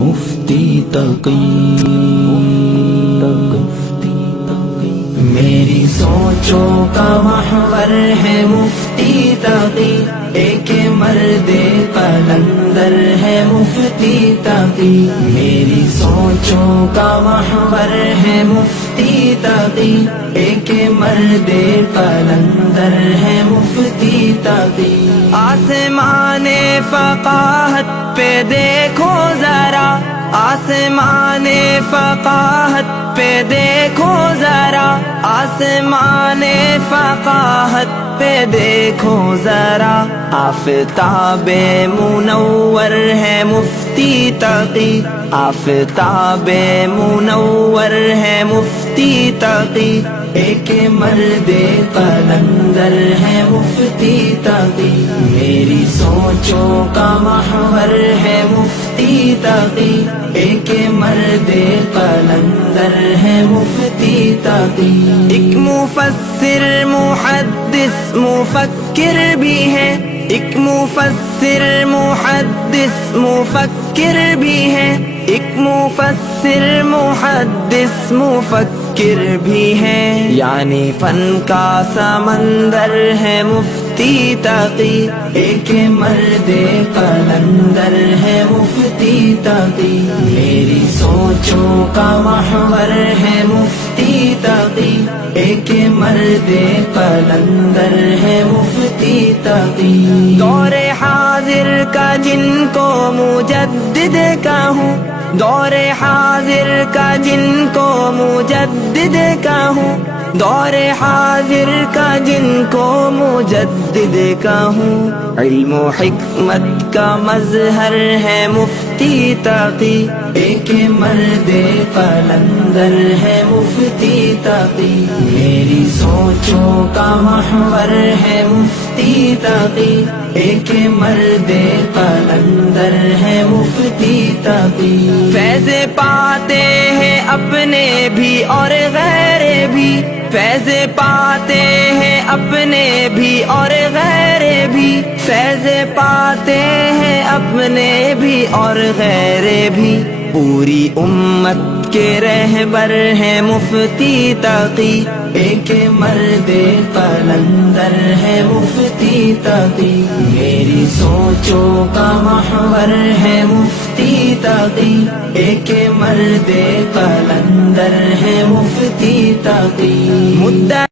مفتی تقی میری سوچوں کا محور ہے مفتی تقی، ایک مرد قلندر ہے مفتی تقی، میری سوچوں کا محور ہے مفتی تقی، ایک مرد قلندر ہے مفتی تقی۔ آسمان فقاہت پہ دیکھو ذرا، آسمان فقاہت پہ دیکھو ذرا، آسمان فقاہت پہ دیکھو ذرا، آفتاب منور ہے مفتی تقی، آفتاب منور ہے مفتی تقی، ایک مرد قلندر ہے مفتی تقی، میری سوچوں کا محور ہے مفتی تقی، ایک مرد قلندر ہے مفتی تقی۔ ایک مفسر محدث مفکر بھی ہے، ایک مفسر محدث مفکر بھی ہے، ایک مفسر محدث مفکر بھی ہے، یعنی فن کا سمندر ہے مفتی تقی، ایک مرد قلندر ہے مفتی تقی، میری سوچوں کا محور ہے مفتی تقی، ایک مرد قلندر ہے مفتی تقی۔ دور حاضر کا جن کو مجدد کہوں، دور حاضر کا جن کو مجدد کہوں، دور حاضر کا جن کو مجدد کہوں، علم و حکمت کا مظہر ہے مفتی تقی، ایک مرد قلندر ہے مفتی تقی، میری سوچوں کا محور ہے مفتی تقی، ایک مرد قلندر ہے مفتی تقی۔ فیض پاتے ہیں اپنے بھی اور غیر بھی، فیض پاتے ہیں اپنے بھی اور غیر بھی، فیض پاتے ہیں اپنے بھی اور غیر بھی، پوری امت کے رہبر ہیں مفتی تقی، ایک مرد قلندر ہے مفتی تقی، میری سوچوں کا محور ہے مفتی تقی، ایک مرد قلندر ہے مفتی تقی۔